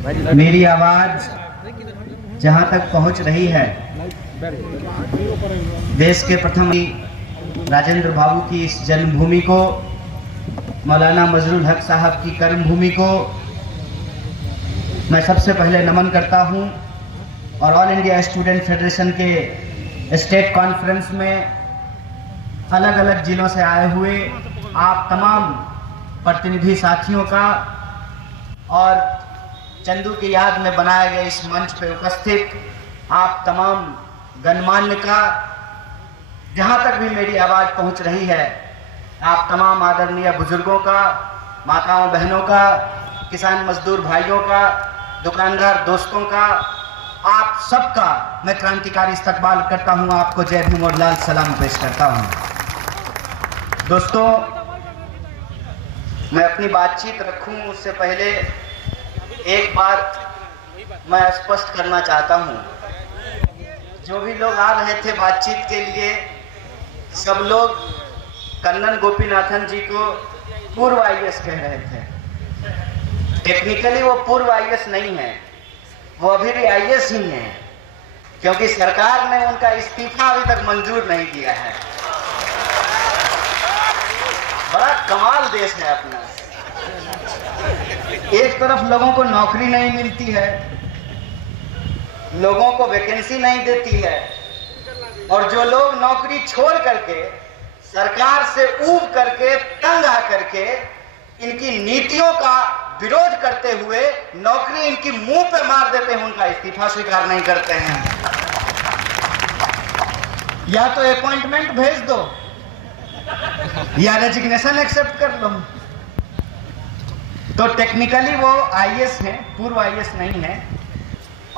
मेरी आवाज जहां तक पहुंच रही है, देश के प्रथम राजेंद्र बाबू की इस जन्मभूमि को, मौलाना मजरुल हक साहब की कर्मभूमि को मैं सबसे पहले नमन करता हूं। और ऑल इंडिया स्टूडेंट फेडरेशन के स्टेट कॉन्फ्रेंस में अलग अलग जिलों से आए हुए आप तमाम प्रतिनिधि साथियों का और चंदू की याद में बनाए गए इस मंच पे उपस्थित आप तमाम गणमान्य का, जहां तक भी मेरी आवाज़ पहुंच रही है, आप तमाम आदरणीय बुजुर्गों का, माताओं बहनों का, किसान मजदूर भाइयों का, दुकानदार दोस्तों का, आप सबका मैं क्रांतिकारी इस्तकबाल करता हूं। आपको जय भीम और लाल सलाम पेश करता हूं। दोस्तों, मैं अपनी बातचीत रखूं उससे पहले एक बात मैं स्पष्ट करना चाहता हूं। जो भी लोग आ रहे थे बातचीत के लिए, सब लोग कन्नन गोपीनाथन जी को पूर्व आईएएस कह रहे थे। टेक्निकली वो पूर्व आईएएस नहीं है, वो अभी भी आईएएस ही हैं, क्योंकि सरकार ने उनका इस्तीफा अभी तक मंजूर नहीं किया है। बड़ा कमाल देश है अपना। एक तरफ लोगों को नौकरी नहीं मिलती है, लोगों को वैकेंसी नहीं देती है, और जो लोग नौकरी छोड़ करके, सरकार से ऊब करके, तंग आ करके इनकी नीतियों का विरोध करते हुए नौकरी इनकी मुंह पे मार देते हैं, उनका इस्तीफा स्वीकार नहीं करते हैं। या तो अपॉइंटमेंट भेज दो या रेजिग्नेशन एक्सेप्ट कर लो। तो टेक्निकली वो आईएएस हैं, पूर्व आईएएस नहीं है।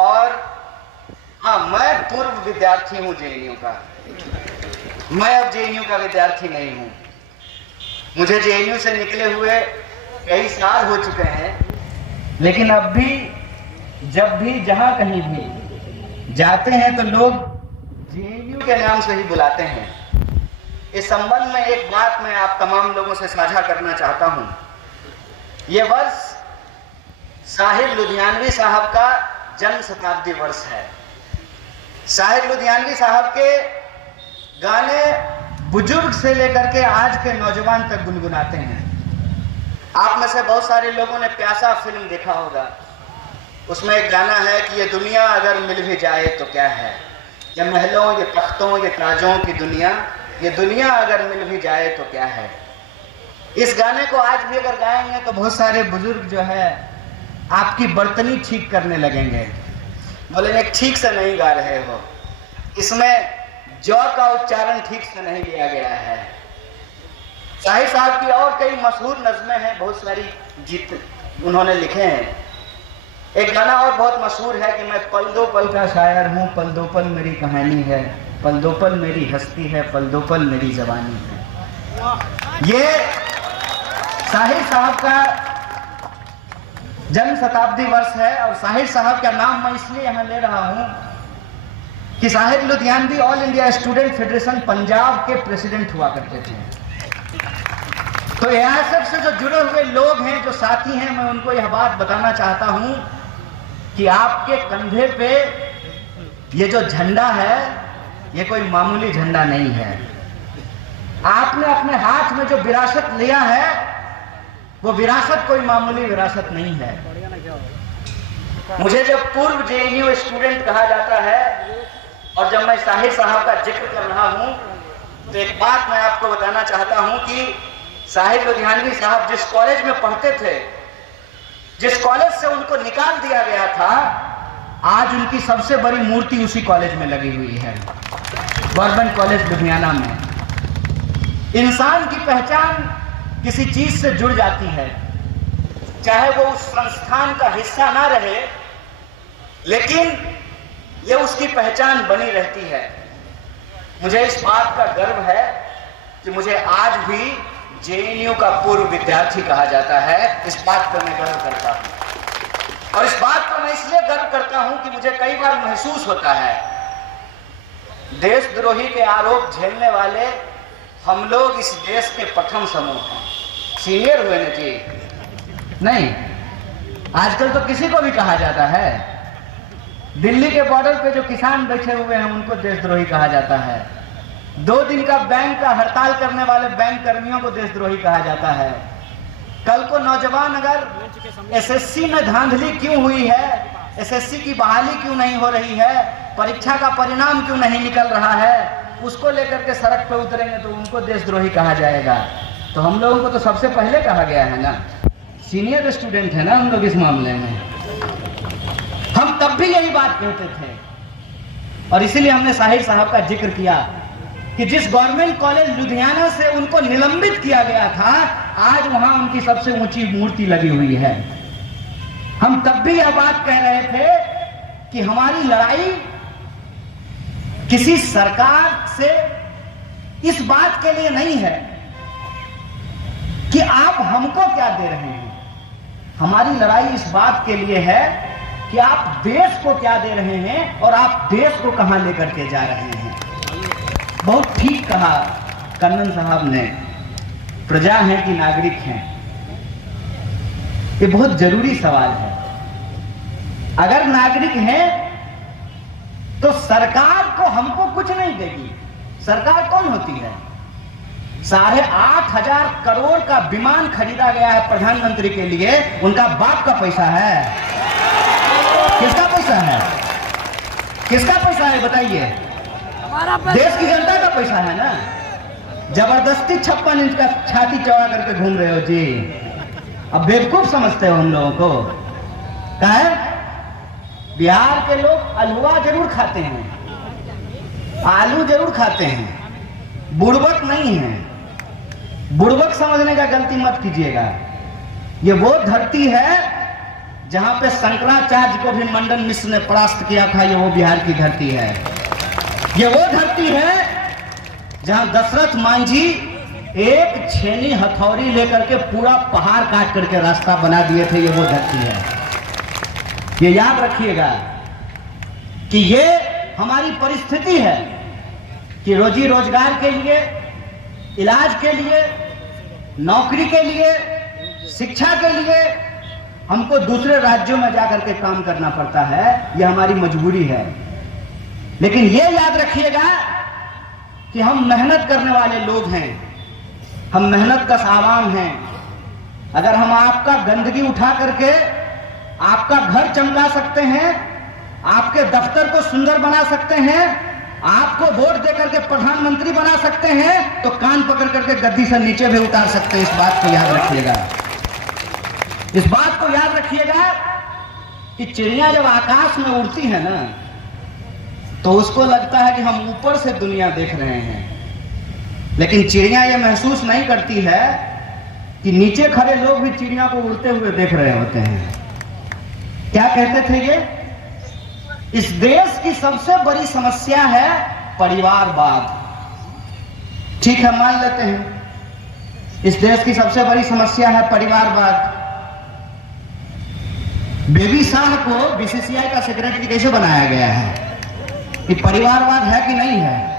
और हाँ, मैं पूर्व विद्यार्थी हूं जेएनयू का। मैं अब जेएनयू का विद्यार्थी नहीं हूं। मुझे जेएनयू से निकले हुए कई साल हो चुके हैं, लेकिन अब भी जब भी जहां कहीं भी जाते हैं तो लोग जेएनयू के नाम से ही बुलाते हैं। इस संबंध में एक बात मैं आप तमाम लोगों से साझा करना चाहता हूं। ये वर्ष साहिर लुधियानवी साहब का जन्म शताब्दी वर्ष है। साहिर लुधियानवी साहब के गाने बुजुर्ग से लेकर के आज के नौजवान तक गुनगुनाते हैं। आप में से बहुत सारे लोगों ने प्यासा फिल्म देखा होगा। उसमें एक गाना है कि ये दुनिया अगर मिल भी जाए तो क्या है, ये महलों, ये तख्तों, ये ताजों की दुनिया, ये दुनिया अगर मिल भी जाए तो क्या है। इस गाने को आज भी अगर गाएंगे तो बहुत सारे बुजुर्ग जो है आपकी बर्तनी ठीक करने लगेंगे, बोलेंगे ठीक से नहीं गा रहे हो, इसमें जौ का उच्चारण ठीक से नहीं लिया गया है। साहिर साहब की और कई मशहूर नज़में हैं, बहुत सारी गीत उन्होंने लिखे हैं। एक गाना और बहुत मशहूर है कि मैं पल दो पल का शायर हूँ, पल दो पल मेरी कहानी है, पल दो पल मेरी हस्ती है, पल दो पल मेरी जवानी है। ये साहिर साहब का जन्म शताब्दी वर्ष है। और साहिर साहब का नाम मैं इसलिए यहाँ ले रहा हूँ कि Sahir Ludhianvi all India student federation Punjab के प्रेसिडेंट हुआ करते थे। तो एआईएसएफ से जो जुड़े हुए लोग हैं, जो साथी हैं, मैं उनको यह बात बताना चाहता हूं कि आपके कंधे पे ये जो झंडा है, ये कोई मामूली झंडा नहीं है। आपने अपने हाथ में जो विरासत लिया है, वो विरासत कोई मामूली विरासत नहीं है। मुझे जब पूर्व जेएनयू स्टूडेंट कहा जाता है और जब मैं साहिर साहब का जिक्र कर रहा हूं, तो एक बात मैं आपको बताना चाहता हूं कि साहिर लुधियानवी साहब जिस कॉलेज में पढ़ते थे, जिस कॉलेज से उनको निकाल दिया गया था, आज उनकी सबसे बड़ी मूर्ति उसी कॉलेज में लगी हुई है, गवर्नमेंट कॉलेज लुधियाना में। इंसान की पहचान किसी चीज से जुड़ जाती है, चाहे वो उस संस्थान का हिस्सा ना रहे, लेकिन ये उसकी पहचान बनी रहती है। मुझे इस बात का गर्व है कि मुझे आज भी जेएनयू का पूर्व विद्यार्थी कहा जाता है। इस बात पर मैं गर्व करता हूं। और इस बात पर मैं इसलिए गर्व करता हूं कि मुझे कई बार महसूस होता है, देशद्रोही के आरोप झेलने वाले हम लोग इस देश के प्रथम समूह हैं। सीनियर हुए ना जी, नहीं, आजकल तो किसी को भी कहा जाता है। दिल्ली के बॉर्डर पे जो किसान बैठे हुए हैं उनको देशद्रोही कहा जाता है। 2 दिन का बैंक का हड़ताल करने वाले बैंक कर्मियों को देशद्रोही कहा जाता है। कल को नौजवान अगर एसएससी में धांधली क्यों हुई है, एसएससी की बहाली क्यों नहीं हो रही है, परीक्षा का परिणाम क्यों नहीं निकल रहा है, उसको लेकर के सड़क पे उतरेंगे तो उनको देशद्रोही कहा जाएगा। तो हम लोगों को तो सबसे पहले कहा गया है ना, सीनियर स्टूडेंट है ना हम लोग इस मामले में। हम तब भी यही बात कहते थे और इसीलिए हमने साहिर साहब का जिक्र किया कि जिस गवर्नमेंट कॉलेज लुधियाना से उनको निलंबित किया गया था, आज वहां उनकी सबसे ऊंची मूर्ति लगी हुई है। हम तब भी यह बात कह रहे थे कि हमारी लड़ाई किसी सरकार से इस बात के लिए नहीं है कि आप हमको क्या दे रहे हैं, हमारी लड़ाई इस बात के लिए है कि आप देश को क्या दे रहे हैं और आप देश को कहां लेकर के जा रहे हैं। बहुत ठीक कहा कन्नन साहब ने, प्रजा है कि नागरिक हैं, ये बहुत जरूरी सवाल है। अगर नागरिक हैं तो सरकार को हमको कुछ नहीं देगी। सरकार कौन होती है? 8,500 करोड़ का विमान खरीदा गया है प्रधानमंत्री के लिए, उनका बाप का पैसा है। किसका पैसा है? किसका पैसा है बताइए? देश की जनता का पैसा है ना। जबरदस्ती 56 इंच का छाती चौड़ा करके घूम रहे हो जी। अब बेवकूफ समझते हो हम लोगों को। क्या है? बिहार के लोग अलुआ जरूर खाते हैं, आलू जरूर खाते हैं, बुड़बक नहीं है। बुड़बक समझने का गलती मत कीजिएगा। ये वो धरती है जहां पे शंकराचार्य को भी मंडन मिश्र ने परास्त किया था, ये वो बिहार की धरती है। ये वो धरती है जहां दशरथ मांझी एक छेनी हथौड़ी लेकर के पूरा पहाड़ काट करके रास्ता बना दिए थे। ये वो धरती है। ये याद रखिएगा कि ये हमारी परिस्थिति है कि रोजी रोजगार के लिए, इलाज के लिए, नौकरी के लिए, शिक्षा के लिए हमको दूसरे राज्यों में जाकर के काम करना पड़ता है। यह हमारी मजबूरी है। लेकिन ये याद रखिएगा कि हम मेहनत करने वाले लोग हैं, हम मेहनत का आवाम हैं। अगर हम आपका गंदगी उठा करके आपका घर चमका सकते हैं, आपके दफ्तर को सुंदर बना सकते हैं, आपको वोट देकर के प्रधानमंत्री बना सकते हैं, तो कान पकड़ करके गद्दी से नीचे भी उतार सकते हैं। इस बात को याद रखिएगा। इस बात को याद रखिएगा कि चिड़िया जब आकाश में उड़ती है ना, तो उसको लगता है कि हम ऊपर से दुनिया देख रहे हैं। लेकिन चिड़िया यह महसूस नहीं करती है कि नीचे खड़े लोग भी चिड़िया को उड़ते हुए देख रहे होते हैं। क्या कहते थे ये? इस देश की सबसे बड़ी समस्या है परिवारवाद। ठीक है, मान लेते हैं इस देश की सबसे बड़ी समस्या है परिवारवाद। बेबी शाह को बीसीसीआई का सेक्रेटरी कैसे बनाया गया है कि परिवारवाद है कि नहीं है?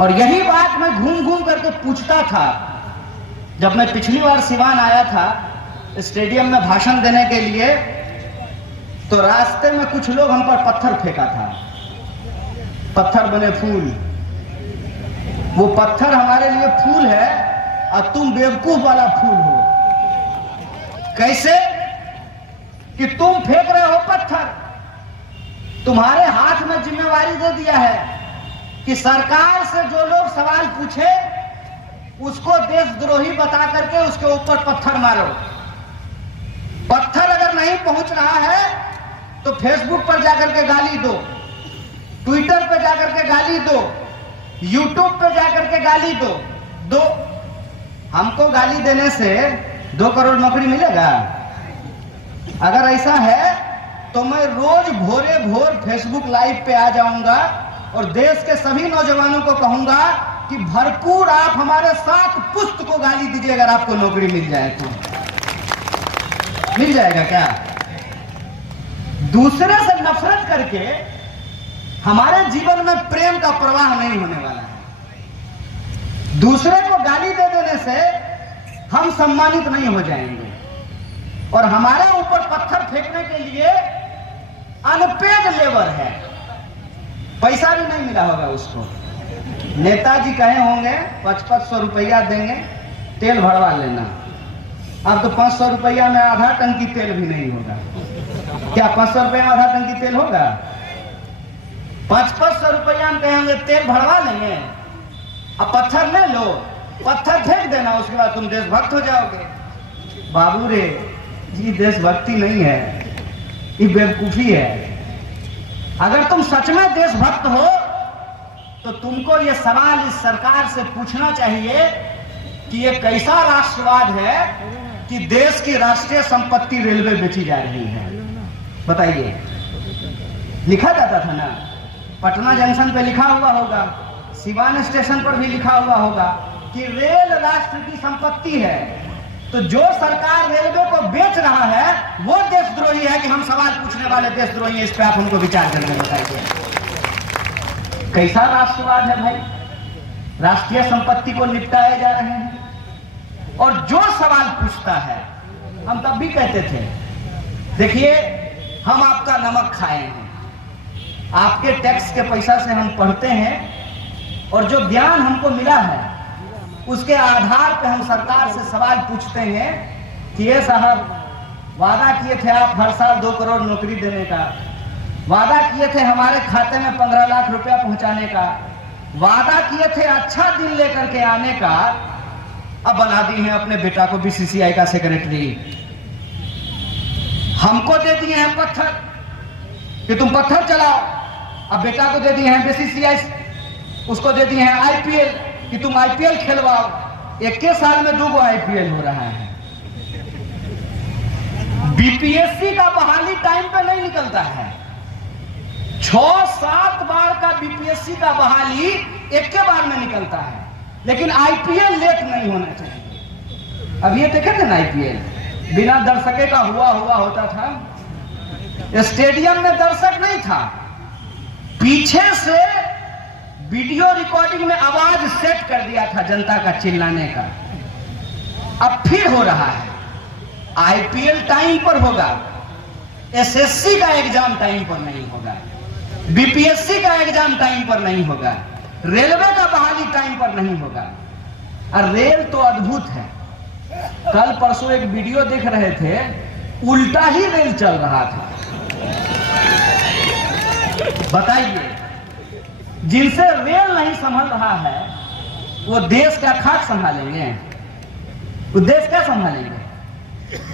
और यही बात मैं घूम घूम करके पूछता था जब मैं पिछली बार सिवान आया था स्टेडियम में भाषण देने के लिए। तो रास्ते में कुछ लोग हम पर पत्थर फेंका था, पत्थर बने फूल। वो पत्थर हमारे लिए फूल है और तुम बेवकूफ वाला फूल हो। कैसे कि तुम फेंक रहे हो पत्थर, तुम्हारे हाथ में जिम्मेवारी दे दिया है कि सरकार से जो लोग सवाल पूछे उसको देशद्रोही बता करके उसके ऊपर पत्थर मारो। पत्थर अगर नहीं पहुंच रहा है तो फेसबुक पर जाकर के गाली दो, ट्विटर पर जाकर के गाली दो, यूट्यूब पर जाकर के गाली दो। हमको गाली देने से 2 करोड़ नौकरी मिलेगा? अगर ऐसा है तो मैं रोज भोरे भोर फेसबुक लाइव पे आ जाऊंगा और देश के सभी नौजवानों को कहूंगा कि भरपूर आप हमारे साथ पुष्ट को गाली दीजिए अगर आपको नौकरी मिल जाए तो। मिल जाएगा क्या? दूसरे से नफरत करके हमारे जीवन में प्रेम का प्रवाह नहीं होने वाला है। दूसरे को गाली दे देने से हम सम्मानित नहीं हो जाएंगे और हमारे ऊपर पत्थर फेंकने के लिए अनपेड लेबर है, पैसा भी नहीं मिला होगा उसको। नेताजी कहे होंगे 500 रुपया देंगे, तेल भरवा लेना। अब तो 500 रुपया में आधा टंकी तेल भी नहीं होगा। क्या 500 रुपया में आधा टंकी तेल होगा? 500 रुपया में कहेंगे तेल भरवा लेंगे, अब पत्थर ले लो, पत्थर फेंक देना, उसके बाद तुम देशभक्त हो जाओगे। बाबू रे, ये देशभक्ति नहीं है, ये बेवकूफी है। अगर तुम सच में देशभक्त हो तो तुमको ये सवाल इस सरकार से पूछना चाहिए कि ये कैसा राष्ट्रवाद है कि देश की राष्ट्रीय संपत्ति रेलवे बेची जा रही है। बताइए, लिखा जाता था ना, पटना जंक्शन पे लिखा हुआ होगा, सिवान स्टेशन पर भी लिखा हुआ होगा कि रेल राष्ट्र की संपत्ति है। तो जो सरकार रेलवे को बेच रहा है वो देशद्रोही है कि हम सवाल पूछने वाले देशद्रोही हैं? इस पे आप हमको विचार करके बताइए। कैसा राष्ट्रवाद है भाई? राष्ट्रीय संपत्ति को निपटाए जा रहे हैं। और जो सवाल पूछता है, हम तब भी कहते थे, देखिए हम आपका नमक खाए हैं, आपके टैक्स के पैसा से हम पढ़ते हैं, और जो ज्ञान हमको मिला है उसके आधार पर हम सरकार से सवाल पूछते हैं कि ये साहब, वादा किए थे आप हर साल 2 करोड़ नौकरी देने का, वादा किए थे हमारे खाते में 15 लाख रुपया पहुंचाने का, वादा किए थे अच्छा दिन लेकर के आने का, अब बना दी हैं अपने बेटा को बीसीसीआई का सेक्रेटरी। हमको दे दिए हैं पत्थर कि तुम पत्थर चलाओ, अब बेटा को दे दिए हैं बीसीसीआई, उसको दे दिए हैं आईपीएल कि तुम आईपीएल खेलवाओ। 21 साल में 2 आईपीएल हो रहा है। बीपीएससी का बहाली टाइम पे नहीं निकलता है, 6-7 बार का बीपीएससी का बहाली एक के बार में निकलता है, लेकिन आईपीएल लेट नहीं होना चाहिए। अब ये देखे थे ना, आईपीएल बिना दर्शके का हुआ होता था, स्टेडियम में दर्शक नहीं था, पीछे से वीडियो रिकॉर्डिंग में आवाज सेट कर दिया था जनता का चिल्लाने का। अब फिर हो रहा है, आईपीएल टाइम पर होगा, एसएससी का एग्जाम टाइम पर नहीं होगा, बीपीएससी का एग्जाम टाइम पर नहीं होगा, रेलवे का बहाली टाइम पर नहीं होगा। और रेल तो अद्भुत है। कल परसों एक वीडियो देख रहे थे, उल्टा ही रेल चल रहा था। बताइए, जिनसे रेल नहीं संभल रहा है वो देश का खाक संभालेंगे? वो देश क्या संभालेंगे?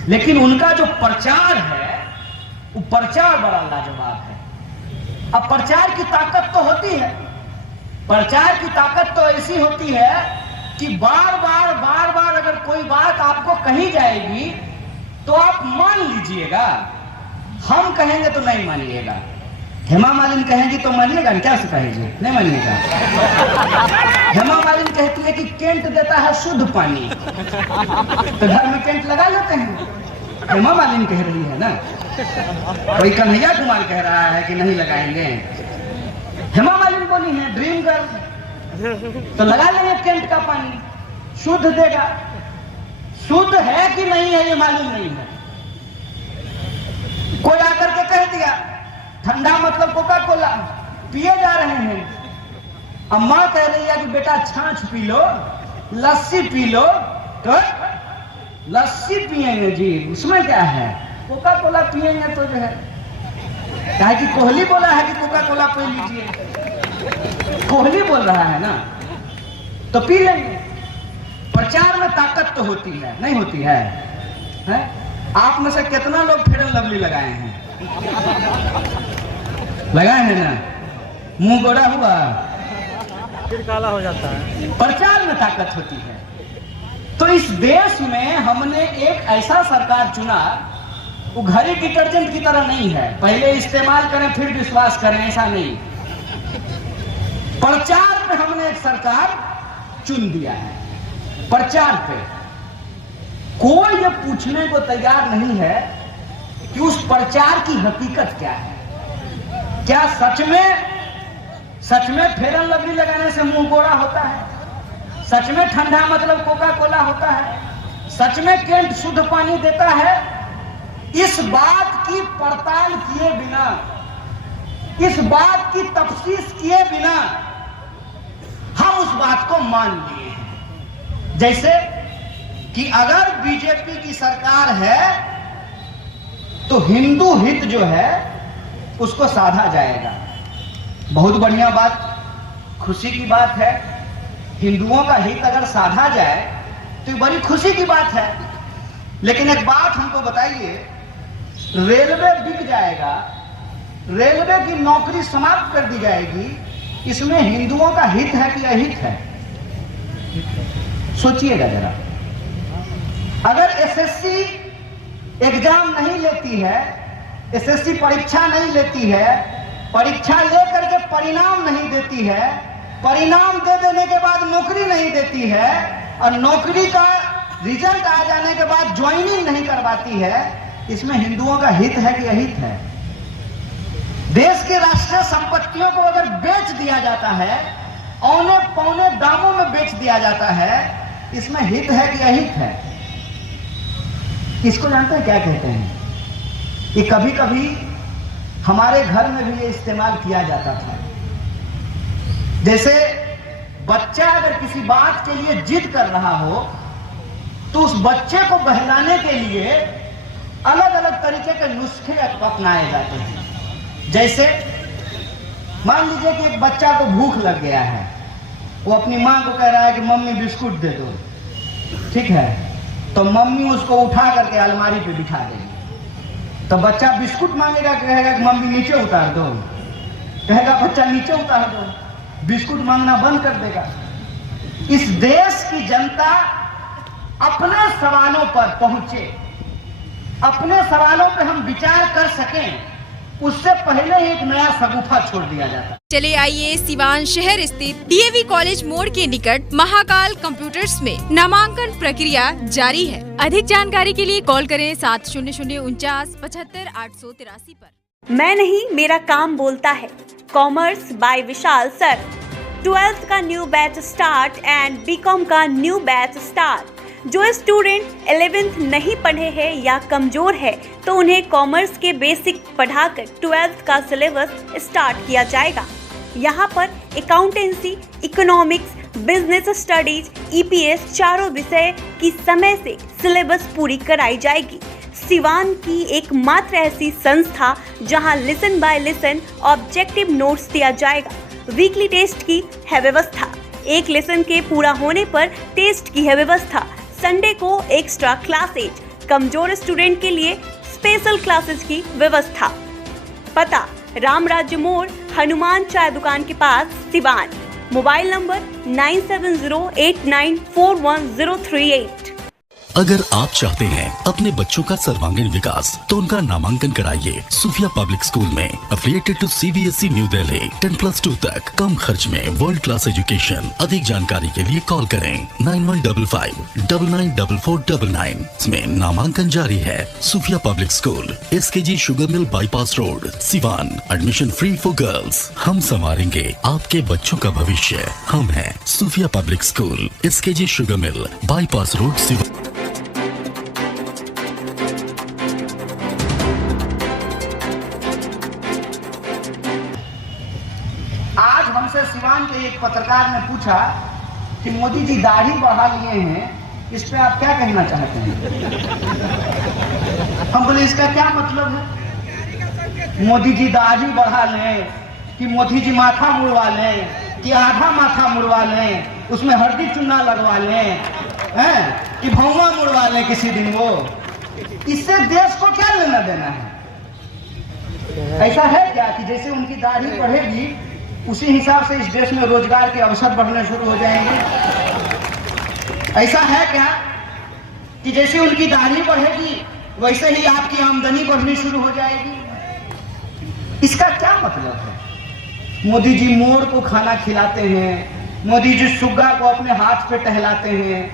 लेकिन उनका जो प्रचार है वो प्रचार बड़ा लाजवाब है। अब प्रचार की ताकत तो होती है, प्रचार की ताकत तो ऐसी होती है कि बार बार अगर कोई बात आपको कही जाएगी तो आप मान लीजिएगा, हम कहेंगे तो नहीं मानिएगा। हेमा मालिनी कहेंगी तो मानिएगा? क्या से कहेगी? नहीं मानिएगा। हेमा मालिनी कहती है कि केंट देता है शुद्ध पानी, तो घर में केंट लगा लेते हैं। हेमा मालिनी कह रही है ना, कोई कन्हैया कुमार कह रहा है कि नहीं लगाएंगे। हेमा मालिनी बोली है ड्रीम गर्ल, तो लगा लेंगे केंट का पानी, शुद्ध देगा। शुद्ध है कि नहीं है ये मालूम नहीं है। कोई आकर के कह दिया ठंडा मतलब कोका कोला पिए जा रहे हैं, अम्मा कह रही है कि बेटा छाछ पी लो, लस्सी पी लो, तो लस्सी पिएंगे जी, उसमें क्या है, कोका कोला पिएंगे तो जो है, कहा कि कोहली बोला है कि कोका कोला पी लीजिए, कोहली बोल रहा है ना, तो पी लेंगे। प्रचार में ताकत तो होती है, नहीं होती है, है? आप में से कितना लोग फेयर एंड लवली लगाए हैं? लगाए हैं ना, मुंह गोरा हुआ फिर काला हो जाता है। प्रचार में ताकत होती है। तो इस देश में हमने एक ऐसा सरकार चुना, वो घड़ी डिटर्जेंट की तरह नहीं है, पहले इस्तेमाल करें फिर विश्वास करें, ऐसा नहीं। प्रचार पे हमने एक सरकार चुन दिया है। प्रचार पे कोई ये पूछने को तैयार नहीं है कि उस प्रचार की हकीकत क्या है। क्या सच में फेयर एंड लवली लगाने से मुंह गोरा होता है? सच में ठंडा मतलब कोका कोला होता है? सच में केंट शुद्ध पानी देता है? इस बात की पड़ताल किए बिना, इस बात की तफ्सीस किए बिना हम उस बात को मान लिए हैं। जैसे कि अगर बीजेपी की सरकार है तो हिंदू हित जो है उसको साधा जाएगा। बहुत बढ़िया बात, खुशी की बात है। हिंदुओं का हित अगर साधा जाए तो बड़ी खुशी की बात है। लेकिन एक बात हमको बताइए, रेलवे बिक जाएगा, रेलवे की नौकरी समाप्त कर दी जाएगी, इसमें हिंदुओं का हित है कि अहित है? सोचिएगा जरा। अगर एसएससी एग्जाम नहीं लेती है, एसएससी परीक्षा नहीं लेती है, परीक्षा लेकर के परिणाम नहीं देती है, परिणाम दे देने के बाद नौकरी नहीं देती है और नौकरी का रिजल्ट आ जाने के बाद ज्वाइनिंग नहीं करवाती है, इसमें हिंदुओं का हित है कि अहित है? देश के राष्ट्रीय संपत्तियों को अगर बेच दिया जाता है, औने पौने दामों में बेच दिया जाता है, इसमें हित है कि अहित है? इसको जानते हैं क्या कहते हैं? ये कभी कभी हमारे घर में भी ये इस्तेमाल किया जाता था। जैसे बच्चा अगर किसी बात के लिए जिद कर रहा हो तो उस बच्चे को बहलाने के लिए अलग अलग तरीके के नुस्खे अपनाए जाते हैं। जैसे मान लीजिए कि एक बच्चा को भूख लग गया है, वो अपनी माँ को कह रहा है कि मम्मी बिस्कुट दे दो, ठीक है, तो मम्मी उसको उठा करके अलमारी पे बिठा देगी। तो बच्चा बिस्कुट मांगेगा, कहेगा कि मम्मी नीचे उतार दो, कहेगा बच्चा नीचे उतार दो, बिस्कुट मांगना बंद कर देगा। इस देश की जनता अपने सवालों पर पहुंचे, अपने सवालों पर हम विचार कर सकें, उससे पहले एक नया शगुफा छोड़ दिया जाता। चले आइए सिवान शहर स्थित डीएवी कॉलेज मोड़ के निकट महाकाल कंप्यूटर्स में नामांकन प्रक्रिया जारी है। अधिक जानकारी के लिए कॉल करें 7049475883 पर। मैं नहीं, मेरा काम बोलता है। Commerce by Vishal sir. 12th का new batch start and BCom का न्यू बैच स्टार्ट। जो स्टूडेंट 11th नहीं पढ़े हैं या कमजोर है तो उन्हें कॉमर्स के बेसिक पढ़ाकर 12th का सिलेबस स्टार्ट किया जाएगा। यहाँ पर accountancy, economics, business studies, EPS चारों विषय की समय से सिलेबस पूरी कराई जाएगी। सिवान की एकमात्र ऐसी संस्था जहां lesson by lesson objective notes दिया जाएगा। वीकली टेस्ट की है व्यवस्था। एक लेसन के पूरा होने पर टेस्ट की है व्यवस्था। संडे को एक्स्ट्रा क्लासेज, कमजोर स्टूडेंट के लिए स्पेशल क्लासेस की व्यवस्था। पता राम राज्य मोड़, हनुमान चाय दुकान के पास, सिवान। Mobile number 9708941038। अगर आप चाहते हैं अपने बच्चों का सर्वांगीण विकास तो उनका नामांकन कराइए सूफिया पब्लिक स्कूल में, affiliated to CBSE New Delhi. 10+2 तक कम खर्च में वर्ल्ड क्लास एजुकेशन। अधिक जानकारी के लिए कॉल करें 9155994499। इसमें नामांकन जारी है। Sufia public school, SKG sugar mill bypass road, Siwan. Admission free for girls. हम संवारेंगे आपके बच्चों का भविष्य। हम हैं Sufia public school, SKG sugar mill bypass road, Siwan. हमसे सिवान के एक पत्रकार ने पूछा कि मोदी जी दाढ़ी बढ़ा लिए हैं, इस पे आप क्या कहना चाहते हैं? हम बोले इसका क्या मतलब है? मोदी जी दाढ़ी बढ़ा लें कि मोदी जी माथा मुड़वा लें कि आधा माथा मुड़वा लें, उसमें हड्डी चूना लगवा लें, हैं कि भौवा मुड़वा लें किसी दिन, वो इससे देश को क्या लेना देना है? ऐसा है क्या कि जैसे उनकी दाढ़ी बढ़ेगी उसी हिसाब से इस देश में रोजगार के अवसर बढ़ने शुरू हो जाएंगे? ऐसा है क्या कि जैसे उनकी दाढ़ी बढ़ेगी वैसे ही आपकी आमदनी बढ़नी शुरू हो जाएगी? इसका क्या मतलब है? मोदी जी मोर को खाना खिलाते हैं, मोदी जी सुग्गा को अपने हाथ पे टहलाते हैं,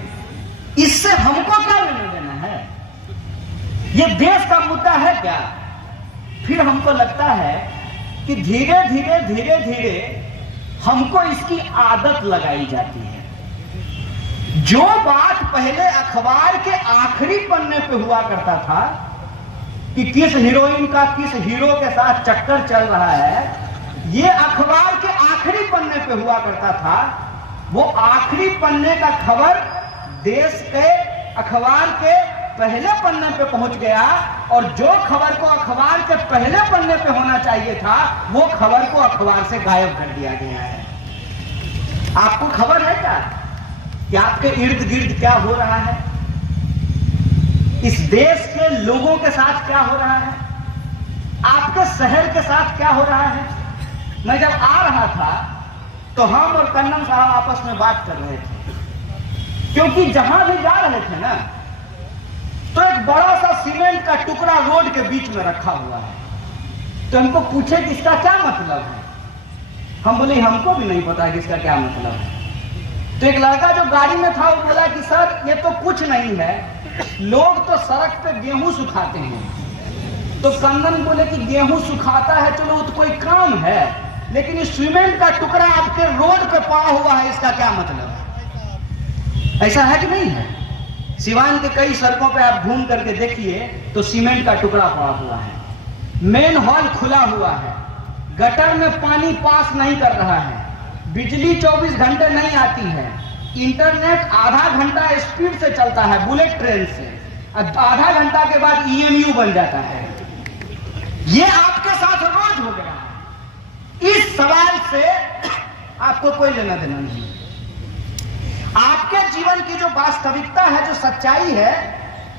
इससे हमको क्या लेना देना है? ये देश का मुद्दा है क्या? फिर हमको लगता है कि धीरे धीरे धीरे धीरे हमको इसकी आदत लगाई जाती है। जो बात पहले अखबार के आखिरी पन्ने पे हुआ करता था कि किस हीरोइन का किस हीरो के साथ चक्कर चल रहा है, ये अखबार के आखिरी पन्ने पे हुआ करता था। वो आखिरी पन्ने का खबर देश के अखबार के पहले पन्ने पे पहुंच गया, और जो खबर को अखबार के पहले पन्ने पे होना चाहिए था, वो खबर को अखबार से गायब कर दिया गया है। आपको खबर है क्या कि आपके इर्द गिर्द क्या हो रहा है, इस देश के लोगों के साथ क्या हो रहा है, आपके शहर के साथ क्या हो रहा है। मैं जब आ रहा था तो हम और कन्नम साहब आपस में बात कर रहे थे, क्योंकि जहां भी जा रहे थे ना, तो एक बड़ा सा सीमेंट का टुकड़ा रोड के बीच में रखा हुआ है। तो हमको पूछे कि इसका क्या मतलब है। हम बोले हमको भी नहीं पता कि इसका क्या मतलब है। तो एक लड़का जो गाड़ी में था वो बोला कि सर ये तो कुछ नहीं है, लोग तो सड़क पे गेहूं सुखाते हैं। तो कन्नन बोले कि गेहूं सुखाता है, चलो वो तो कोई काम है, लेकिन इस सीमेंट का टुकड़ा आपके रोड पे पड़ा हुआ है, इसका क्या मतलब है। ऐसा है कि नहीं है। सिवान के कई सड़कों पे आप घूम करके देखिए तो सीमेंट का टुकड़ा पड़ा हुआ है, मेन हॉल खुला हुआ है, गटर में पानी पास नहीं कर रहा है, बिजली 24 घंटे नहीं आती है, इंटरनेट आधा घंटा स्पीड से चलता है बुलेट ट्रेन से, आधा घंटा के बाद EMU बन जाता है। ये आपके साथ रोज हो गया है। इस सवाल से आपको कोई लेना देना नहीं। आपके जीवन की जो वास्तविकता है, जो सच्चाई है,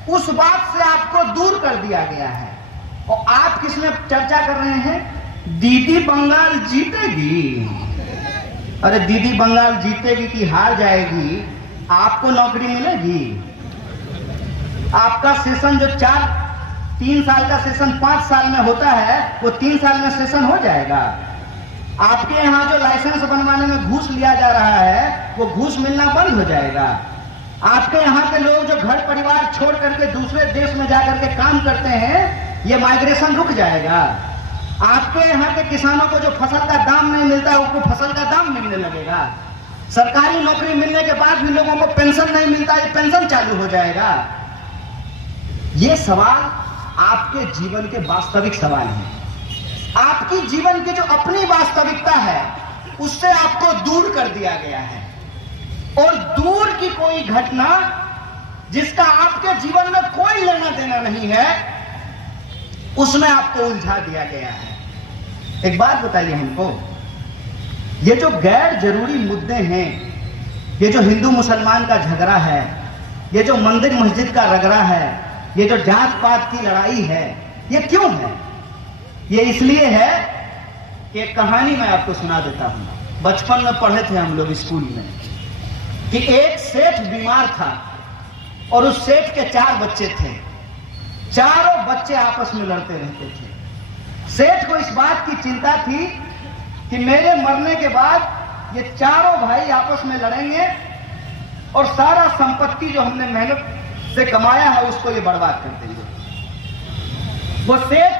उस बात से आपको दूर कर दिया गया है। और आप किसमें चर्चा कर रहे हैं, दीदी बंगाल जीतेगी। अरे दीदी बंगाल जीतेगी कि हार जाएगी, आपको नौकरी मिलेगी। आपका सेशन जो 3 साल का सेशन 5 साल में होता है, वो 3 साल में सेशन हो जाएगा। आपके यहाँ जो लाइसेंस बनवाने में घूस लिया जा रहा है, वो घूस मिलना बंद हो जाएगा। आपके यहाँ के लोग जो घर परिवार छोड़ करके दूसरे देश में जाकर के काम करते हैं, ये माइग्रेशन रुक जाएगा। आपके यहाँ के किसानों को जो फसल का दाम नहीं मिलता है, उनको फसल का दाम मिलने लगेगा। सरकारी नौकरी मिलने के बाद भी लोगों को पेंशन नहीं मिलता, ये पेंशन चालू हो जाएगा। ये सवाल आपके जीवन के वास्तविक सवाल हैं। आपकी जीवन की जो अपनी वास्तविकता है, उससे आपको दूर कर दिया गया है। और दूर की कोई घटना जिसका आपके जीवन में कोई लेना देना नहीं है, उसमें आपको उलझा दिया गया है। एक बात बताइए हमको, ये जो गैर जरूरी मुद्दे हैं, ये जो हिंदू मुसलमान का झगड़ा है, ये जो मंदिर मस्जिद का रगड़ा है, ये जो जात पात की लड़ाई है, ये क्यों है? ये इसलिए है कि एक कहानी मैं आपको सुना देता हूं। बचपन में पढ़े थे हम लोग स्कूल में कि एक सेठ बीमार था और उस सेठ के 4 बच्चे थे। चारों बच्चे आपस में लड़ते रहते थे। सेठ को इस बात की चिंता थी कि मेरे मरने के बाद ये चारों भाई आपस में लड़ेंगे और सारा संपत्ति जो हमने मेहनत से कमाया है, उसको ये बर्बाद कर देंगे। वो सेठ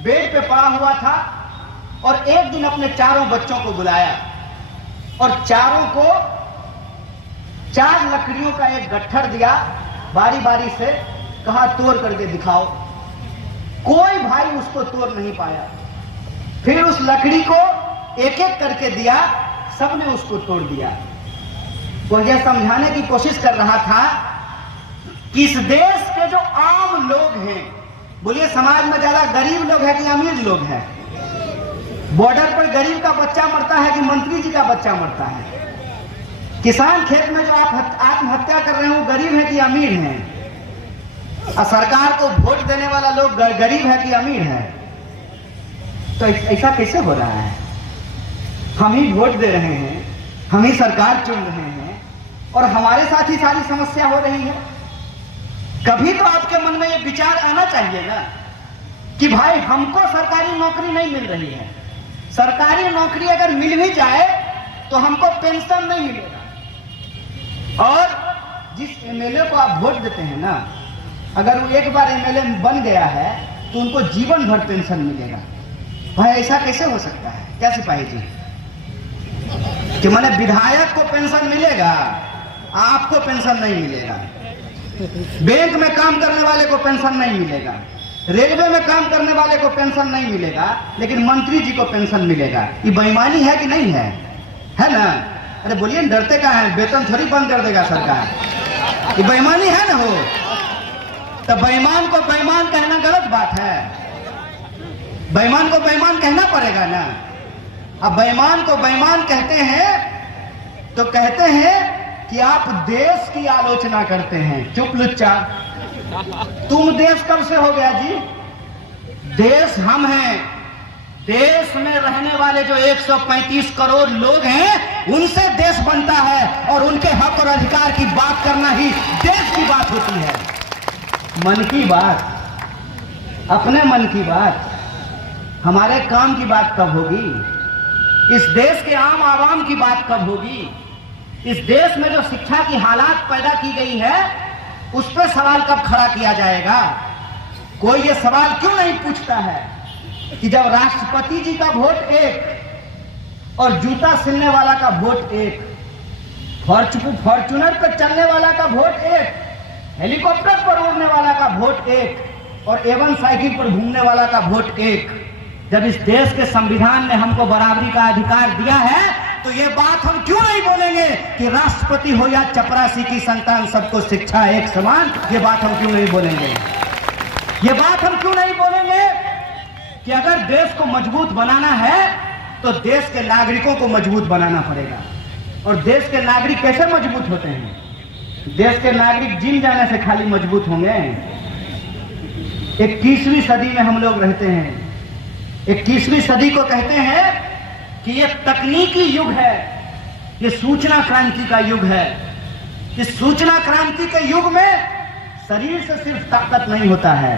बेड पे पड़ा हुआ था और एक दिन अपने चारों बच्चों को बुलाया और चारों को 4 लकड़ियों का एक गट्ठर दिया, बारी बारी से कहा तोड़ करके दिखाओ। कोई भाई उसको तोड़ नहीं पाया। फिर उस लकड़ी को एक एक करके दिया, सबने उसको तोड़ दिया। वो यह समझाने की कोशिश कर रहा था कि इस देश के जो आम लोग हैं, बोलिए समाज में ज्यादा गरीब लोग हैं कि अमीर लोग हैं? बॉर्डर पर गरीब का बच्चा मरता है कि मंत्री जी का बच्चा मरता है? किसान खेत में जो आप आत्महत्या कर रहे हैं, वो गरीब है कि अमीर हैं? और सरकार को वोट देने वाला लोग गरीब है कि अमीर है? तो ऐसा कैसे हो रहा है? हम ही वोट दे रहे हैं, हम ही सरकार चुन रहे हैं और हमारे साथ ही सारी समस्या हो रही है। कभी तो आपके मन में ये विचार आना चाहिए ना कि भाई हमको सरकारी नौकरी नहीं मिल रही है, सरकारी नौकरी अगर मिल भी जाए तो हमको पेंशन नहीं मिलेगा। और जिस एमएलए को आप वोट देते हैं ना, अगर वो एक बार एमएलए बन गया है तो उनको जीवन भर पेंशन मिलेगा। भाई ऐसा कैसे हो सकता है? क्या सिपाही जी कि माने विधायक को पेंशन मिलेगा, आपको पेंशन नहीं मिलेगा, बैंक में काम करने वाले को पेंशन नहीं मिलेगा, रेलवे में काम करने वाले को पेंशन नहीं मिलेगा, लेकिन मंत्री जी को पेंशन मिलेगा। ये बेईमानी है कि नहीं है? है ना? अरे बोलिए, डरते कहाँ हैं? वेतन थोड़ी बंद कर देगा सरकार। ये बेईमानी है ना हो, तो बेईमान को बेईमान कहना गलत बात है। बेईमान को बेईमान कहना पड़ेगा ना। अब बेईमान को बेईमान कहते हैं तो कहते हैं कि आप देश की आलोचना करते हैं। चुप लुच्चा, तुम देश कब से हो गया जी? देश हम हैं। देश में रहने वाले जो 135 करोड़ लोग हैं, उनसे देश बनता है, और उनके हक और अधिकार की बात करना ही देश की बात होती है। मन की बात, अपने मन की बात, हमारे काम की बात कब होगी? इस देश के आम आवाम की बात कब होगी? इस देश में जो शिक्षा की हालात पैदा की गई है, उस पर सवाल कब खड़ा किया जाएगा? कोई ये सवाल क्यों नहीं पूछता है कि जब राष्ट्रपति जी का वोट एक और जूता सिलने वाला का वोट एक, फॉर्चूनर पर चलने वाला का वोट एक, हेलीकॉप्टर पर उड़ने वाला का वोट एक, और एवन साइकिल पर घूमने वाला का वोट एक, जब इस देश के संविधान ने हमको बराबरी का अधिकार दिया है, तो ये बात हम क्यों नहीं बोलेंगे कि राष्ट्रपति हो या चपरासी की संतान, सबको शिक्षा एक समान? ये बात हम क्यों नहीं बोलेंगे? ये बात हम क्यों नहीं बोलेंगे कि अगर देश को मजबूत बनाना है तो देश के नागरिकों को मजबूत बनाना पड़ेगा। और देश के नागरिक कैसे मजबूत होते हैं? देश के नागरिक जिम जाने से खाली मजबूत होंगे? 21वीं सदी में हम लोग रहते हैं। 21वीं सदी को कहते हैं कि ये तकनीकी युग है, ये सूचना क्रांति का युग है। इस सूचना क्रांति के युग में शरीर से सिर्फ ताकत नहीं होता है।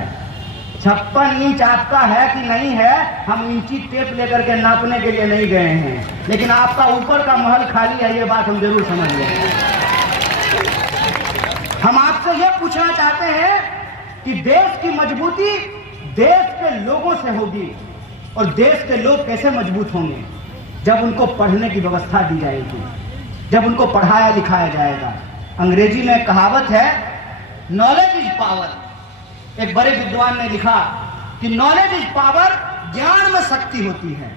56 इंच आपका है कि नहीं है, हम इंची टेप लेकर के नापने के लिए नहीं गए हैं, लेकिन आपका ऊपर का महल खाली है, ये बात हम जरूर समझ लें। हम आपसे ये पूछना चाहते हैं कि देश की मजबूती देश के लोगों से होगी, और देश के लोग कैसे मजबूत होंगे? जब उनको पढ़ने की व्यवस्था दी जाएगी, जब उनको पढ़ाया लिखाया जाएगा। अंग्रेजी में कहावत है, नॉलेज इज पावर। एक बड़े विद्वान ने लिखा कि नॉलेज इज पावर, ज्ञान में शक्ति होती है।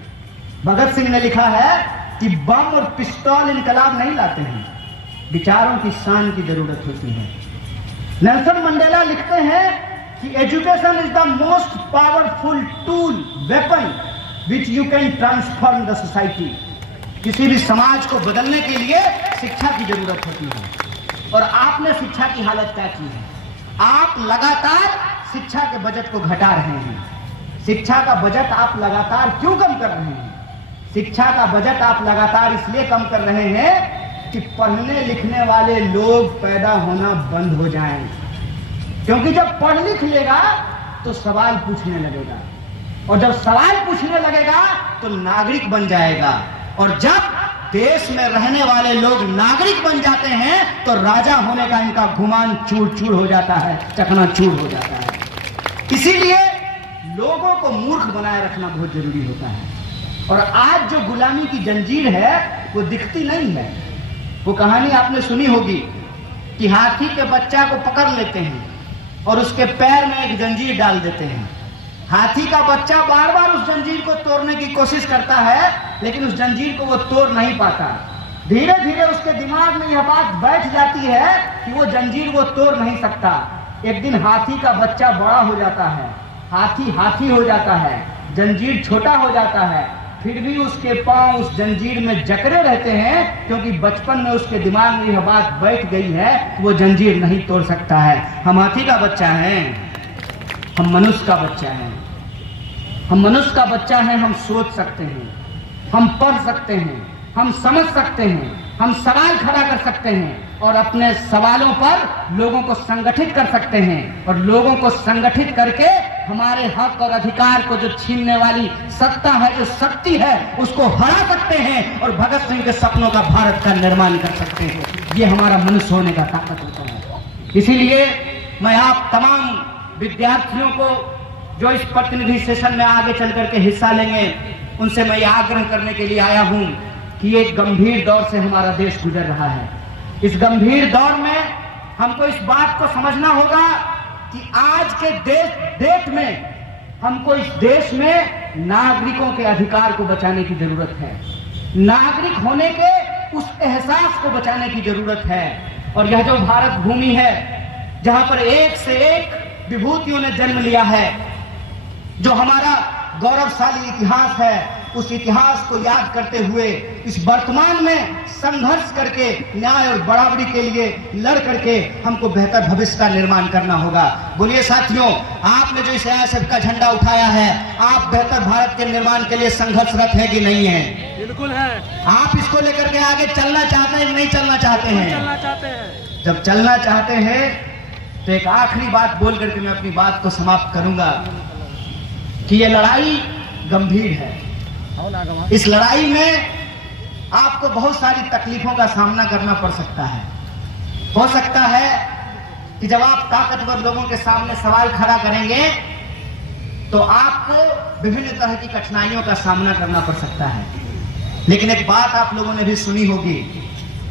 भगत सिंह ने लिखा है कि बम और पिस्तौल इनकलाब नहीं लाते हैं, विचारों की शान की जरूरत होती है। नेल्सन मंडेला लिखते हैं कि education is the most powerful tool, weapon which you can transform the society. किसी भी समाज को बदलने के लिए शिक्षा की जरूरत होती है। और आपने शिक्षा की हालत क्या की है? आप लगातार शिक्षा के बजट को घटा रहे हैं। शिक्षा का बजट आप लगातार क्यों कम कर रहे हैं? शिक्षा का बजट आप लगातार इसलिए कम कर रहे हैं कि पढ़ने लिखने वाले लोग पैदा होना बंद हो जाएं। क्योंकि जब पढ़ लिख लेगा तो सवाल पूछने लगेगा, और जब सवाल पूछने लगेगा तो नागरिक बन जाएगा, और जब देश में रहने वाले लोग नागरिक बन जाते हैं तो राजा होने का इनका गुमान चूर चूर हो जाता है, चकनाचूर हो जाता है। इसीलिए लोगों को मूर्ख बनाए रखना बहुत जरूरी होता है। और आज जो गुलामी की जंजीर है वो दिखती नहीं है। वो कहानी आपने सुनी होगी कि हाथी के बच्चा को पकड़ लेते हैं और उसके पैर में एक जंजीर डाल देते हैं। हाथी का बच्चा बार बार उस जंजीर को तोड़ने की कोशिश करता है, लेकिन उस जंजीर को वो तोड़ नहीं पाता। धीरे धीरे उसके दिमाग में यह बात बैठ जाती है कि वो जंजीर वो तोड़ नहीं सकता। एक दिन हाथी का बच्चा बड़ा हो जाता है, हाथी हो जाता है, जंजीर छोटा हो जाता है, फिर भी उसके पांव उस जंजीर में जकड़े रहते हैं, क्योंकि बचपन में उसके दिमाग में यह बात बैठ गई है वो जंजीर नहीं तोड़ सकता है। हम हाथी का बच्चा हैं, हम मनुष्य का बच्चा हैं। हम मनुष्य का बच्चा हैं, हम सोच सकते हैं, हम पढ़ सकते हैं, हम समझ सकते हैं, हम सवाल खड़ा कर सकते हैं, और अपने सवालों पर लोगों को संगठित कर सकते हैं, और लोगों को संगठित करके हमारे हक और अधिकार को जो छीनने वाली सत्ता है, जो शक्ति है, उसको हरा सकते हैं, और भगत सिंह के सपनों का भारत का निर्माण कर सकते हैं। ये हमारा मनुष्य होने का ताकत होता है। इसीलिए मैं आप तमाम विद्यार्थियों को जो इस प्रतिनिधि सेशन में आगे चल करके हिस्सा लेंगे, उनसे मैं यह आग्रह करने के लिए आया हूं कि एक गंभीर दौर से हमारा देश गुजर रहा है। इस गंभीर दौर में हमको इस बात को समझना होगा कि आज के डेट में हमको इस देश में नागरिकों के अधिकार को बचाने की जरूरत है, नागरिक होने के उस एहसास को बचाने की जरूरत है। और यह जो भारत भूमि है, जहां पर एक से एक विभूतियों ने जन्म लिया है, जो हमारा गौरवशाली इतिहास है, उस इतिहास को याद करते हुए इस वर्तमान में संघर्ष करके न्याय और बराबरी के लिए लड़ करके हमको बेहतर भविष्य का निर्माण करना होगा। बोलिए साथियों, आपने जो इस ISF का झंडा उठाया है, आप बेहतर भारत के निर्माण के लिए संघर्षरत है कि नहीं है? बिल्कुल है। आप इसको लेकर के आगे चलना चाहते हैं कि नहीं चलना चाहते हैं? चलना चाहते हैं। जब चलना चाहते हैं तो एक आखिरी बात बोल करके मैं अपनी बात को समाप्त करूंगा कि ये लड़ाई गंभीर है। इस लड़ाई में आपको बहुत सारी तकलीफों का सामना करना पड़ सकता है। हो सकता है कि जब आप ताकतवर लोगों के सामने सवाल खड़ा करेंगे तो आपको विभिन्न तरह की कठिनाइयों का सामना करना पड़ सकता है। लेकिन एक बात आप लोगों ने भी सुनी होगी,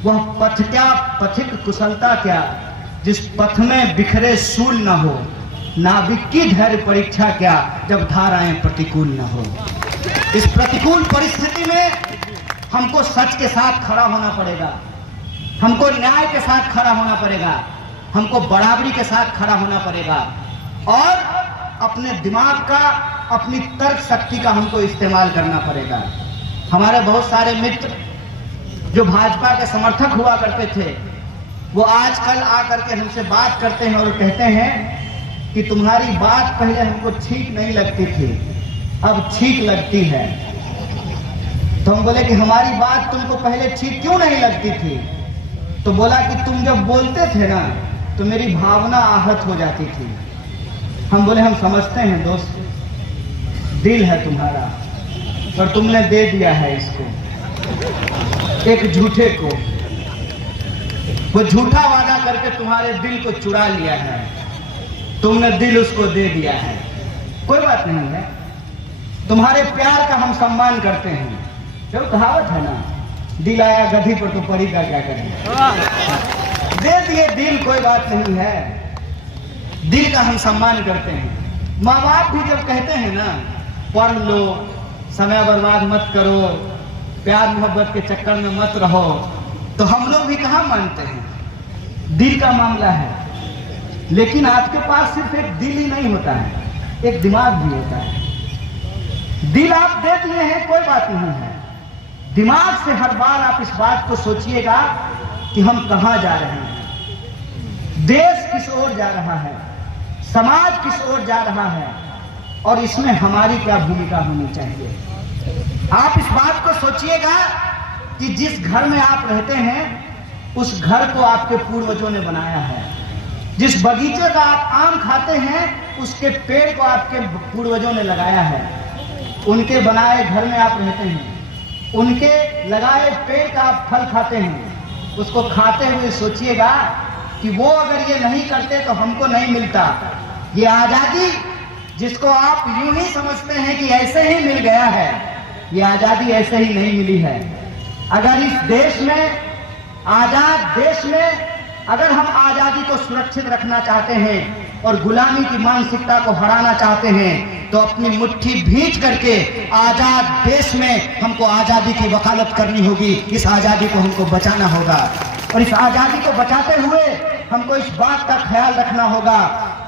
वह पथ क्या पथिक कुशलता क्या, जिस पथ में बिखरे सूल न हो, नाविक की धैर्य परीक्षा क्या, जब धाराएं प्रतिकूल न हो। इस प्रतिकूल परिस्थिति में हमको सच के साथ खड़ा होना पड़ेगा, हमको न्याय के साथ खड़ा होना पड़ेगा, हमको बराबरी के साथ खड़ा होना पड़ेगा और अपने दिमाग का, अपनी तर्क शक्ति का हमको इस्तेमाल करना पड़ेगा। हमारे बहुत सारे मित्र जो भाजपा के समर्थक हुआ करते थे, वो आजकल आकर के हमसे बात करते हैं और कहते हैं कि तुम्हारी बात पहले हमको ठीक नहीं लगती थी, अब ठीक लगती है। तो हम बोले कि हमारी बात तुमको पहले ठीक क्यों नहीं लगती थी? तो बोला कि तुम जब बोलते थे ना तो मेरी भावना आहत हो जाती थी। हम बोले हम समझते हैं दोस्त, दिल है तुम्हारा और तुमने दे दिया है इसको, एक झूठे को। वो झूठा वादा करके तुम्हारे दिल को चुरा लिया है, तुमने दिल उसको दे दिया है। कोई बात नहीं है, तुम्हारे प्यार का हम सम्मान करते हैं। जो कहावत है ना, दिल आया गधी पर तो परी का क्या करें। दे दिए दिल, कोई बात नहीं है, दिल का हम सम्मान करते हैं। माँ बाप भी जब कहते हैं ना पढ़ लो, समय बर्बाद मत करो, प्यार मोहब्बत के चक्कर में मत रहो, तो हम लोग भी कहाँ मानते हैं। दिल का मामला है, लेकिन आपके पास सिर्फ एक दिल ही नहीं होता है, एक दिमाग भी होता है। दिल आप दे दिए हैं, कोई बात नहीं है, दिमाग से हर बार आप इस बात को सोचिएगा कि हम कहां जा रहे हैं, देश किस ओर जा रहा है, समाज किस ओर जा रहा है और इसमें हमारी क्या भूमिका होनी चाहिए। आप इस बात को सोचिएगा कि जिस घर में आप रहते हैं उस घर को आपके पूर्वजों ने बनाया है, जिस बगीचे का आप आम खाते हैं उसके पेड़ को आपके पूर्वजों ने लगाया है, उनके बनाए घर में आप रहते हैं, उनके लगाए पेड़ का आप फल खाते हैं। उसको खाते हुए सोचिएगा कि वो अगर ये नहीं करते तो हमको नहीं मिलता। ये आजादी जिसको आप यूं ही समझते हैं कि ऐसे ही मिल गया है, ये आजादी ऐसे ही नहीं मिली है। अगर इस देश में, आजाद देश में, अगर हम आजादी को सुरक्षित रखना चाहते हैं और गुलामी की मानसिकता को हराना चाहते हैं तो अपनी मुट्ठी भींच करके आजाद देश में हमको आजादी की वकालत करनी होगी। इस आजादी को हमको बचाना होगा और इस आजादी को बचाते हुए हमको इस बात का ख्याल रखना होगा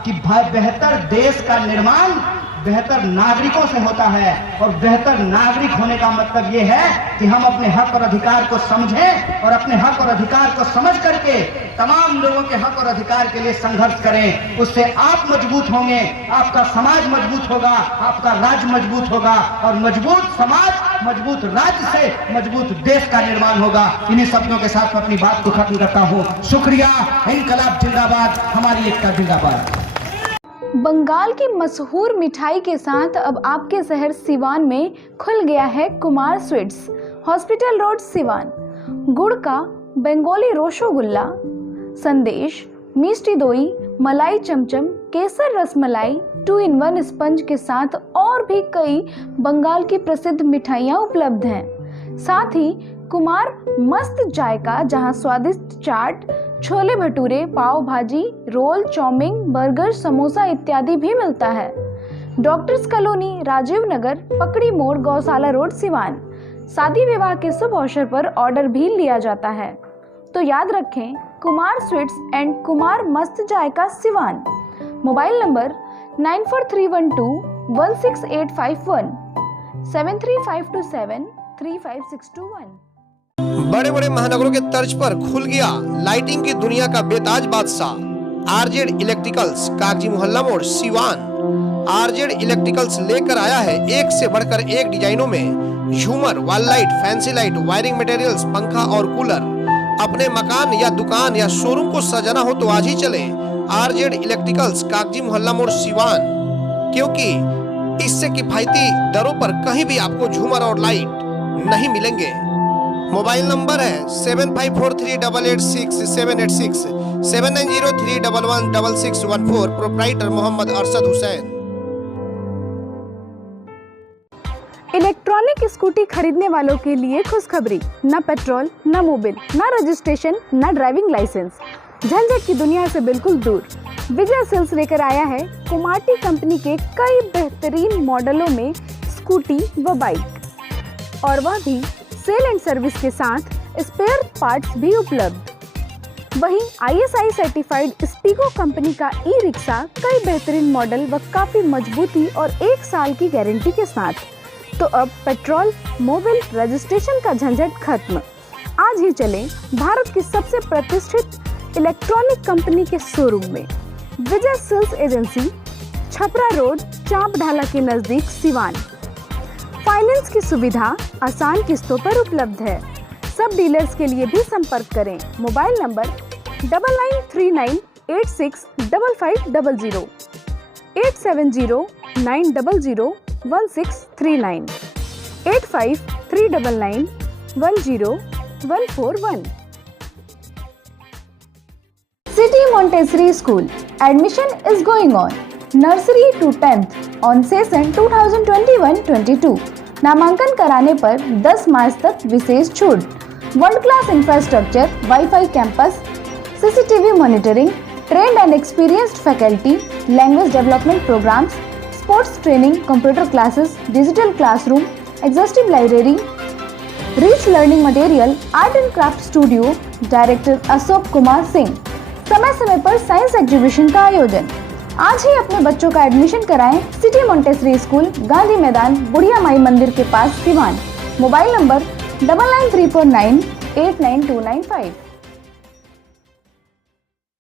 कि बेहतर देश का निर्माण बेहतर नागरिकों से होता है और बेहतर नागरिक होने का मतलब ये है कि हम अपने हक और अधिकार को समझें और अपने हक और अधिकार को समझ करके तमाम लोगों के हक और अधिकार के लिए संघर्ष करें। उससे आप मजबूत होंगे, आपका समाज मजबूत होगा, आपका राज्य मजबूत होगा और मजबूत समाज, मजबूत राज्य से मजबूत देश का निर्माण होगा। इन्हीं शब्दों के साथ मैं अपनी बात को खत्म करता हूँ। शुक्रिया। इनकलाब जिंदाबाद, हमारी एकता जिंदाबाद। बंगाल की मशहूर मिठाई के साथ अब आपके शहर सिवान में खुल गया है Kumar sweets, hospital road Siwan. गुड़ का बंगाली रसगुल्ला, संदेश, मिष्टी दोई, मलाई चमचम, केसर रसमलाई, 2-in-1 स्पंज के साथ और भी कई बंगाल की प्रसिद्ध मिठाइयाँ उपलब्ध हैं। साथ ही कुमार मस्त जायका, जहां स्वादिष्ट चाट, छोले भटूरे, पाव भाजी, रोल, चाउमीन, बर्गर, समोसा इत्यादि भी मिलता है। डॉक्टर्स कॉलोनी, राजीव नगर, पकड़ी मोड़, गौशाला रोड, सिवान। शादी विवाह के शुभ अवसर पर ऑर्डर भी लिया जाता है। तो याद रखें, कुमार स्वीट्स एंड कुमार मस्त जायका, सिवान। Mobile number 9431216851 7352735621। बड़े बड़े महानगरों के तर्ज पर खुल गया लाइटिंग की दुनिया का बेताज बादशाह आरजेड इलेक्ट्रिकल्स, कागजी मोहल्ला मोड़, सिवान। आरजेड इलेक्ट्रिकल्स लेकर आया है एक से बढ़कर एक डिजाइनों में झूमर, wall light, fancy light, wiring materials, पंखा और कूलर। अपने मकान या दुकान या शोरूम को सजाना हो तो आज ही चले आरजेड इलेक्ट्रिकल्स, कागजी मोहल्ला मोड़, सिवान, क्योंकि इससे किफायती दरों पर कहीं भी आपको झूमर और लाइट नहीं मिलेंगे। मोबाइल नंबर है 7543886786 7903116614। Proprietor Mohammad Arshad Hussain. Electronic scooty खरीदने वालों के लिए खुशखबरी। न पेट्रोल, न मोबिल, न रजिस्ट्रेशन, न ड्राइविंग लाइसेंस, झंझट की दुनिया से बिल्कुल दूर। विजय सेल्स लेकर आया है कुमाटी कंपनी के कई बेहतरीन मॉडलों में स्कूटी व बाइक, और वह भी सेल एंड सर्विस के साथ स्पेयर पार्ट्स भी उपलब्ध। वहीं ISI सर्टिफाइड स्पीको कंपनी का ई रिक्शा कई बेहतरीन मॉडल व काफी मजबूती और 1 साल की गारंटी के साथ। तो अब पेट्रोल, मोबिल, रजिस्ट्रेशन का झंझट खत्म। आज ही चलें भारत की सबसे प्रतिष्ठित इलेक्ट्रॉनिक कंपनी के शोरूम में। विजय सेल्स एजेंसी, छपरा रोड, चांप ढाला के नजदीक, सिवान। फाइनेंस की सुविधा आसान किस्तों पर उपलब्ध है। सब डीलर्स के लिए भी संपर्क करें। Mobile number 9939865500 870901639 8539910141। City Montessori School. Admission is going on. Nursery to 10th on session 2021-22. नामांकन कराने पर 10 मार्च तक विशेष छूट। World class infrastructure, wifi campus, CCTV monitoring, trained and experienced faculty, language development programmes, sports training, computer classes, digital classroom, exhaustive library, rich learning material, art and craft studio. Director Ashok Kumar Singh. समय समय पर science exhibition का आयोजन। आज ही अपने बच्चों का admission कराएं सिटी मोंटेसरी स्कूल, गांधी मैदान, बुढ़िया माई मंदिर के पास, सिवान। Mobile number 9934989295।